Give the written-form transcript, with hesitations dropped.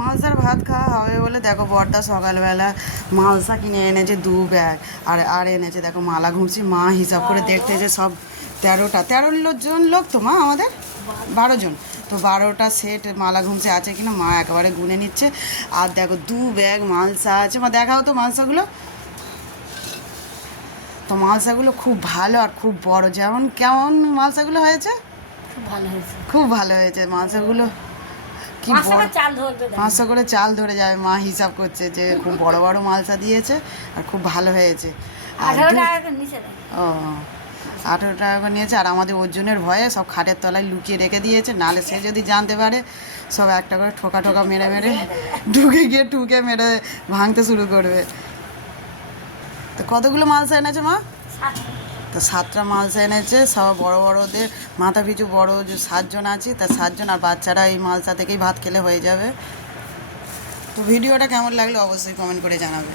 মালসার ভাত খাওয়া হবে বলে দেখো বড়দা সকালবেলা মালসা কিনে এনেছে 2 ব্যাগ, আর এনেছে দেখো মালা ঘুমছি। মা হিসাব করে দেখতে যে সব 13 জন লোক তো মা, আমাদের 12 জন, তো 12টা সেট মালা ঘুমছে আছে কিনা মা একেবারে গুনে নিচ্ছে। আর দেখো 2 ব্যাগ মালসা আছে। মা দেখাও তো মালসাগুলো। তো মালসাগুলো খুব ভালো আর খুব বড়। যেমন কেমন মালসাগুলো হয়েছে? খুব ভালো হয়েছে মালসাগুলো। কি বড়, 500 করে চাল ধরে যাবে। মা হিসাব করছে যে খুব বড় বড় মালসা দিয়েছে আর খুব ভালো হয়েছে। আর 18 টাকা করে নিয়েছে। আর আমাদের ওজনের ভয়ে সব খাটের তলায় লুকিয়ে রেখে দিয়েছে, নাহলে সে যদি জানতে পারে সব একটা করে ঠোকা মেরে মেরে ঠুকে মেরে ভাঙতে শুরু করবে। তো কতগুলো মালসা এনেছে মা? তো 7টা মালসা এনেছে, সব বড় বড়দের মাথা পিছু বড় যে 7 জন আছি, তা 7 জন। আর বাচ্চারা এই মালসা থেকেই ভাত খেলে হয়ে যাবে। তো ভিডিওটা কেমন লাগলো অবশ্যই কমেন্ট করে জানাবে।